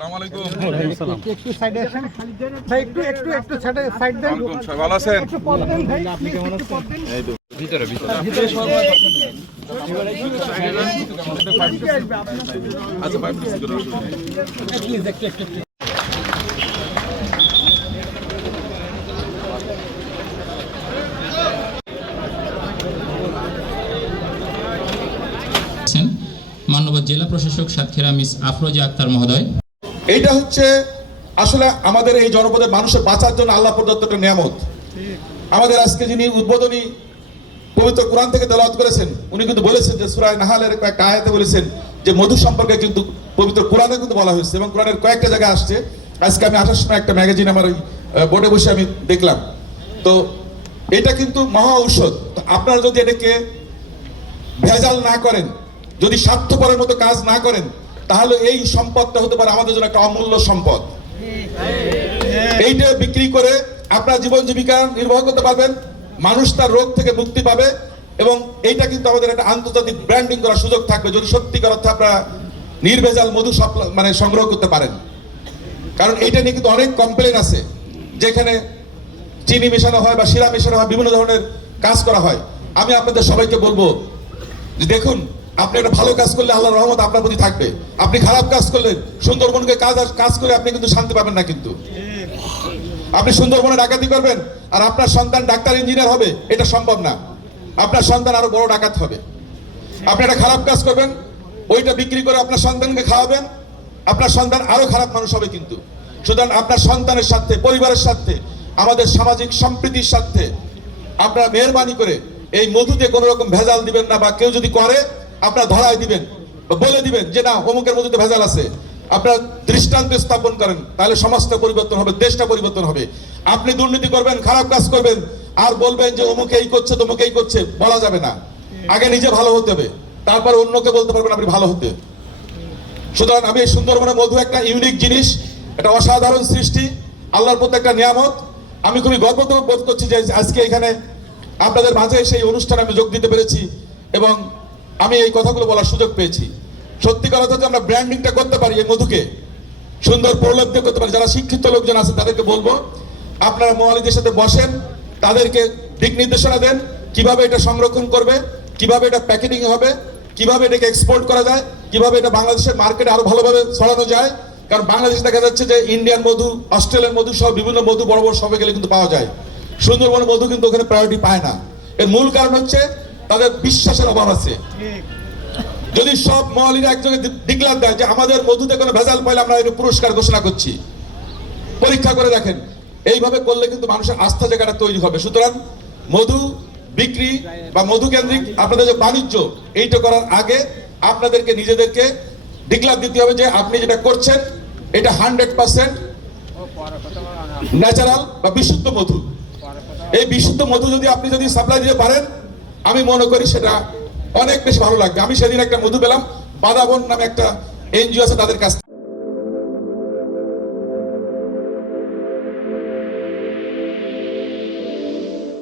আসসালামু আলাইকুম। একটু সাইডে আসেন ভাই, একটু সাইড দেন। ভালো আছেন? একটু পথ দেন ভাই, প্লিজ একটু পথ দেন। এই তো ভিতরে আচ্ছা ভাই প্লিজ প্লিজ একটু মাননীয় জেলা প্রশাসক সাতক্ষীরা মিস আফরোজা আক্তার মহোদয়। এইটা হচ্ছে আসলে আমাদের এই জনপদের মানুষের বাঁচার জন্য আল্লাহ প্রদত্ত একটা নিয়ামত। আমাদের আজকে যিনি উদ্বোধনী পবিত্র কোরআন থেকে তেলাওয়াত করেছেন, উনি কিন্তু বলেছেন যে সূরা নাহালের কয়েকটা আয়াতে বলেছেন যে মধু সম্পর্কে কিন্তু পবিত্র কোরআনে কিন্তু বলা হয়েছে এবং কোরআনের কয়েকটা জায়গায় আসছে। আজকে আমি আসার সময় একটা ম্যাগাজিন আমার ওই বোর্ডে বসে আমি দেখলাম, তো এটা কিন্তু মহা ঔষধ। আপনারা যদি এটাকে ভেজাল না করেন, যদি স্বার্থপরের মতো কাজ না করেন, তাহলে এই সম্পদটা হতে পারে আমাদের জন্য একটা অমূল্য সম্পদ। এইটা বিক্রি করে আপনার জীবন জীবিকা নির্বাহ করতে পারবেন, মানুষ তার রোগ থেকে মুক্তি পাবে এবং এইটা কিন্তু আমাদের একটা আন্তর্জাতিক ব্র্যান্ডিং করার সুযোগ থাকবে যদি সত্যিকার অর্থে আপনারা নির্ভেজাল মধু মানে সংগ্রহ করতে পারেন। কারণ এইটা নিয়ে কিন্তু অনেক কমপ্লেন আছে, যেখানে চিনি মেশানো হয় বা শিরা মেশানো হয়, বিভিন্ন ধরনের কাজ করা হয়। আমি আপনাদের সবাইকে বলবো যে দেখুন, আপনি একটা ভালো কাজ করলে আল্লাহর রহমত আপনার প্রতি থাকবে। আপনি খারাপ কাজ করলেন, সুন্দরবনকে কাজ করে আপনি কিন্তু শান্তি পাবেন না। কিন্তু আপনি সুন্দরবনে ডাকাতি করবেন আর আপনার সন্তান ডাক্তার ইঞ্জিনিয়ার হবে, এটা সম্ভব না। আপনার সন্তান আরো বড় ডাকাত হবে। আপনি একটা খারাপ কাজ করবেন, ওইটা বিক্রি করে আপনার সন্তানকে খাওয়াবেন, আপনার সন্তান আরো খারাপ মানুষ হবে। কিন্তু সুতরাং আপনার সন্তানের সাথে, পরিবারের সাথে, আমাদের সামাজিক সম্প্রীতির সাথে আপনারা মেহরবানি করে এই মধুতে কোনো রকম ভেজাল দিবেন না, বা কেউ যদি করে আপনারা ধরায় দিবেন, বলে দিবেন যে না অমুকের মধুতে ভেজাল আছে। আপনারা দৃষ্টান্ত স্থাপন করেন, তাহলে সমাজটা পরিবর্তন হবে, দেশটা পরিবর্তন হবে। আপনি দুর্নীতি করবেন, খারাপ কাজ করবেন আর বলবেন যে অমুকে এই করছে তমুকে এই করছে, বলা যাবে না। আগে নিজে ভালো হতে হবে, তারপর অন্যকে বলতে পারবেন আপনি ভালো হতে। সুতরাং আমি এই সুন্দরবনের মধু একটা ইউনিক জিনিস, এটা অসাধারণ সৃষ্টি, আল্লাহর প্রতি একটা নিয়ামত। আমি খুবই গর্বিত বোধ করছি যে আজকে এখানে আপনাদের মাঝে সেই অনুষ্ঠানে আমি যোগ দিতে পেরেছি এবং আমি এই কথাগুলো বলার সুযোগ পেয়েছি। সত্যিকার অর্থে আমরা ব্র্যান্ডিংটা করতে পারি, এই মধুকে সুন্দর প্রলব্ধ করতে পারি। যারা শিক্ষিত লোকজন আছে তাদেরকে বলবো আপনারা মোয়ালিদের সাথে বসেন, তাদেরকে দিক নির্দেশনা দেন কিভাবে এটা সংরক্ষণ করবে, কিভাবে এটা প্যাকেটিং হবে, কিভাবে এটাকে এক্সপোর্ট করা যায়, কিভাবে এটা বাংলাদেশের মার্কেটে আরো ভালোভাবে ছড়ানো যায়। কারণ বাংলাদেশে দেখা যাচ্ছে যে ইন্ডিয়ান মধু, অস্ট্রেলিয়ান মধু সহ বিভিন্ন মধু বড় বড় শপে গেলে কিন্তু পাওয়া যায়, সুন্দরবনের মধু কিন্তু ওখানে প্রায়োরিটি পায় না। এর মূল কারণ হচ্ছে তাদের বিশ্বাসের অভাব আছে। যদি সব মহলিরা একযোগে ডিক্লার দেয় যে আমাদের মধুতে কোনো ভেজাল পাইলে আমরা এটা পুরস্কার ঘোষণা করছি, পরীক্ষা করে দেখেন, এইভাবে করলে কিন্তু মানুষের আস্থা জায়গাটা তৈরি হবে। সুতরাং মধু বিক্রি বা মধু কেন্দ্রিক আপনাদের যে বাণিজ্য, এইটা করার আগে আপনাদেরকে নিজেদেরকে ডিক্লার দিতে হবে যে আপনি যেটা করছেন এটা 100% ন্যাচারাল বা বিশুদ্ধ মধু। এই বিশুদ্ধ মধু আপনি যদি সাপ্লাই দিতে পারেন, আমি মনে করি সেটা অনেক বেশি ভালো লাগবে। আমি সেদিন একটা মধু পেলাম, বাদাবন নামে একটা এনজিও আছে, তাদের কাছ